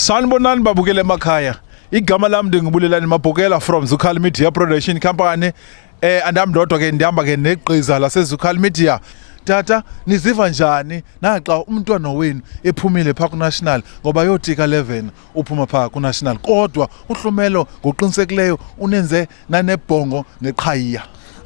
Sanibonani babukele emakhaya. Igama lami ngibulelani Mabhokela from Zukhal Media Production Company. Andamdodwa ke ndihamba ke negqiza laseZukhal Media. Tata niziva njani naxa umntwana wenu ephumile pha kuNational ngoba yotika 11 uphuma pha kuNational kodwa uhlumelo ngoqinisekileyo unenze nanebhongo neqhayiya.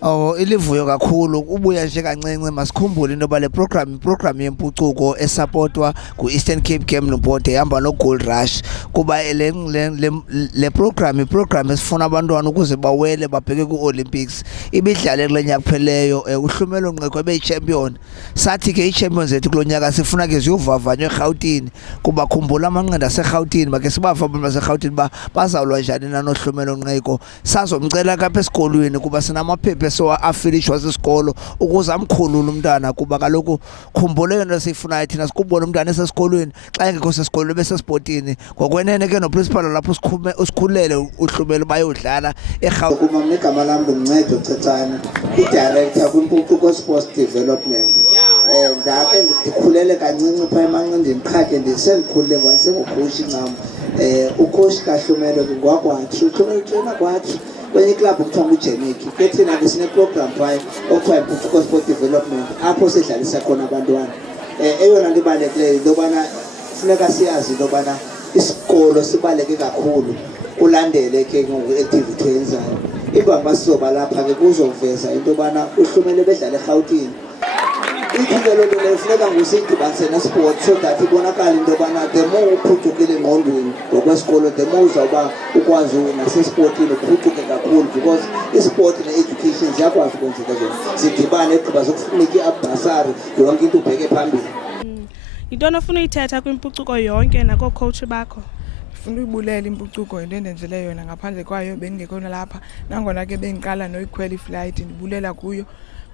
Oh ilivuyo kakhulu ubuya nje kancenge masikhumbule into ba le program yempucuko esupportwa ku-Eastern Cape Game Board ehamba no Gold Rush kuba le program esifuna abantwana ukuze bawele babheke ku-Olympics ibidlale kulenyaka kupheleyo uhlumelo Nqeko ebe-champion sathi ke i-champions zethu kulonyaka sifuna ke ziyovavanywa eGauteng kuba khumbula amanqindi aseGauteng make sibava abantu baseGauteng bazawulwa njani nanohlumelo Nqeko sazomcela kapha esikolweni kuba sinamaphepha so afilishwa sesikolo ukuze amkhulule umntana kuba kaloku khumbule into esifunayo thina sikubona umntana esesikolweni xa engekho sesikolweni bese sportini ngokwenene ke no principal lapho usikhulele uhlumelo bayodlala eGauteng kuma negama lami Luncedo Chethana i-director kwimpucuko sports development ndake ndikhulele kancinci pha emanqindini qhake ndisendikhulile ngosengucoach ncam ucoach kaHlumelo ngwakwathi uhlumelo tshena kwathi kwenye club okuthiwa uJemiki ke thina ke sine program phaya okuthiwa impucuko sport development apho sidlalisa khona abantwana eyona nto ibalulekileyo into yobana funeka siyazi into yobana isikolo sibaluleke kakhulu ulandele ke ngoku-activity eyenzayo ibanga sizoba lapha ke kuzoveza into yobana uhlumele bedlala eGauteng ikhikelo leyo funeka ngusidibanise nesport so that ibonakala into yobana the more uphucukile engqondweni ngokwesikolo the more uzawuba ukwazi nasesportini uphucuke kakhulu because isport ne-education ziyakwazi ukwenzeka zona zidibane egqiba zokufuneka iabhasari yonke into ubheke phambili. Yintoni ofuna uyithetha kwimpucuko yonke nakoocoach bakho? Funa uyibulela impucuko into endenzele yona ngaphandle kwayo bengekho lapha nangona ke bengiqala noyikhwela iflight ndibulela kuyo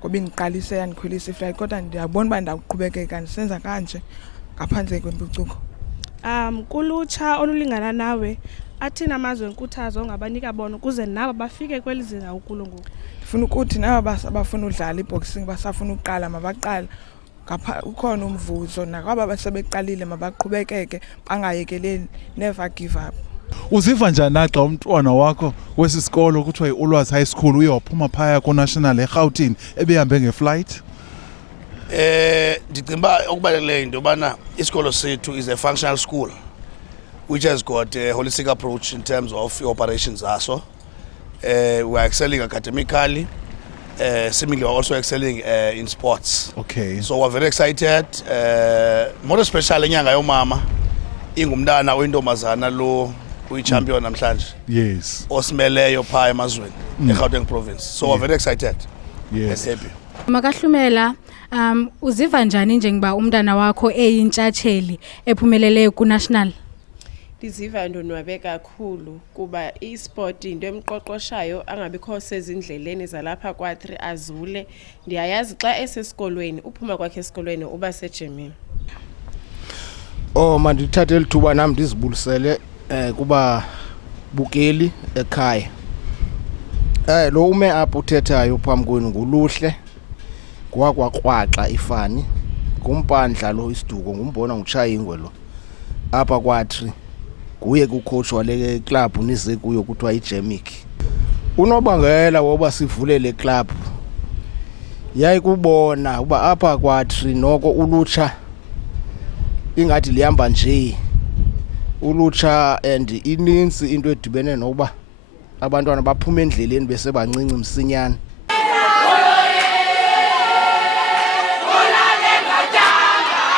ngoba indiqalise yandikhwelisa iflight kodwa ndiyabona uba ndawuqhubekeka ndisenza kanje ngaphandle kwempucuko. Kulutsha olulingana nawe athina amazwe enkuthazo ongabanika bona ukuze nabo bafike kweli zinga ukulo ngoku? Ndifuna ukuthi nabo abafuna udlala iboxing basafuna uqala mabaqala ukhona umvuzo nakwaba basebeqalile mabaqhubekeke bangayekeleli never give up. Uziva njani naxa umntwana wakho wesisikolo kuthiwa iUlwazi High School uyophuma phaya kuNational eGauteng ebehambe ngeflight? Ndicinga okubalekile into yobana isikolo sethu is a functional school which has got a holistic approach in terms of operations aso. We are excelling academically. Similarly, we're also excelling in sports. Okay. So we're very excited. More especially inyanga yomama ingumntana oyintombazana lo uyi-champion namhlanje. Yes. Osimeleyo pha emazweni eGauteng province. So we're very excited. Yes. Happy. Makahlumela uziva njani njengoba umntana wakho eyintshatsheli ephumeleleyo kuNational? Ndiziva ndonwabe kakhulu kuba isport into emqoqoshayo angabikho sezindleleni zalapha kwa3 azule ndiyayazi xa esesikolweni uphuma kwakhe esikolweni uba sejimini. Mandithathe lithuba nami ndizibulisele kuba bukeli ekhaya. Lo ume apho uthethayo phambi kwenu nguluhle kwakwaXaxa ifani kumpandla lo isiduko ngumbona ngutshaya ingwe lo apha kwa3 kuye kucoach wale club nize kuyo kuthiwa iJemiki. Unobangela woba sivule le club yayi kubona uba apha kwa3 noko ulutsha ingathi lihamba nje ulutsha and ininzi into edibene noba abantwana baphuma endleleni bese bancinci msinyane. Olale ngajanga